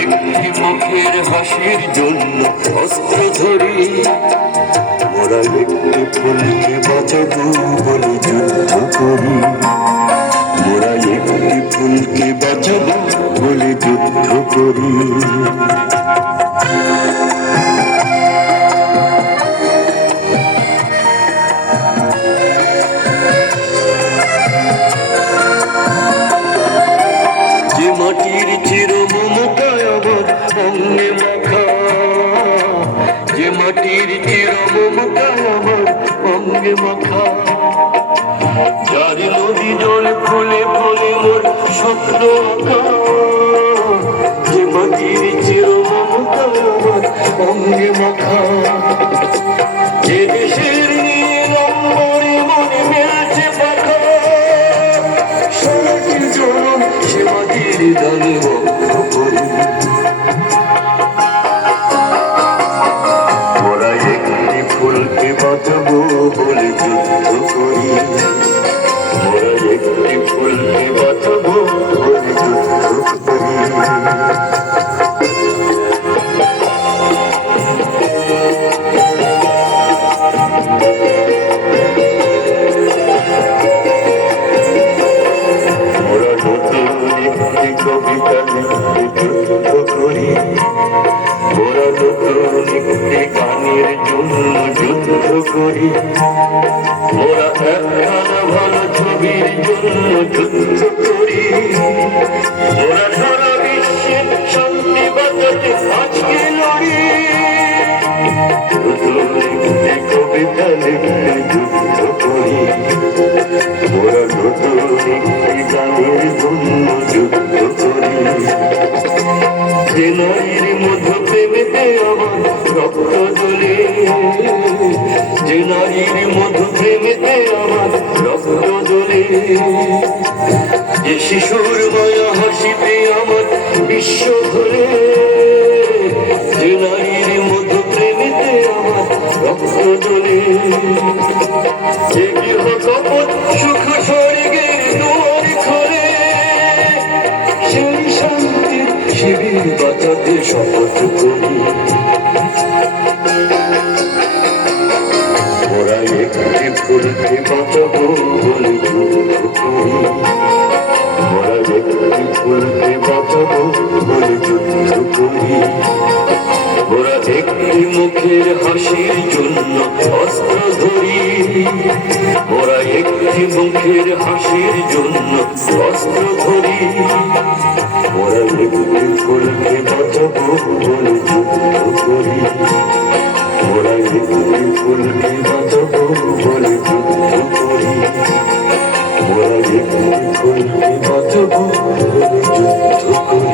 একটি মুখের হাসির জন্য অস্ত্র ধরি, মোরা একটি ফুলকে বাঁচাবো বলে যুদ্ধ করি, মোরা একটি ফুলকে বাঁচাবো বলে যুদ্ধ করি। যে মাটির চির মমতায় আমার অঙ্গে মাখা, যে মাটির চির মমতায় আমার অঙ্গে মাখা, যার নদী জল ফুলে ফুলে মোর স্বপ্ন আঁকা, যে মাটির চির মমতায় আমার অঙ্গে মাখা, যে দেশের নিয়ে নম্বরে মনে মেলছে পাখা, সারাটি জনম সে মাটির দানে বন্ধ করি। মোরা একটি ফুলকে বাঁচাবো বলে যুদ্ধ করি, মোরা একটি ফুলকে বাঁচাবো বলে যুদ্ধ করি। মোরা নতুন একটি কবিতা লিখতে যুদ্ধ করি, মোরা নতুন একটি গানের জন্য যুদ্ধ করি, মোরা একখানা ভালো ছবির জন্য যুদ্ধ করি, মোরা সারা বিশ্বের শান্তি বাঁচাতে আজকে লড়ি, নতুন একটি কবিতা লিখতে যুদ্ধ করি, মোরা নতুন একটি গানের জন্য যুদ্ধ করি। যে নারীর মধ্যে প্রেমেতে আমার রক্ত জ্বলে, যে নারীর মধ্যে প্রেমেতে আমার রক্ত জ্বলে, যে শিশুর মায়া হাসিতে আমার বিশ্ব ভরে, যে নারীর মধ্যে প্রেমেতে আমার রক্ত জ্বলে, যে গৃহ কপট সুখ স্বর্গের দুয়ার খোলে, সেই শান্তির শিবির বাঁচাতে শপথ করি। মোরা একটি ফুলকে বাঁচাবো বলে যুদ্ধ করি, মোরা একটি ফুলকে বাঁচাবো বলে যুদ্ধ করি, মোরা একটি মুখের হাসির জন্য অস্ত্র ধরি, মোরা একটি মুখের হাসির জন্য অস্ত্র ধরি, মোরা একটি ফুলকে বাঁচাবো বলে যুদ্ধ করি, মোরা একটি ফুলকে বাঁচাবো বলে যুদ্ধ করি, মোরা একটি ফুলকে বাঁচাবো বলে যুদ্ধ করি।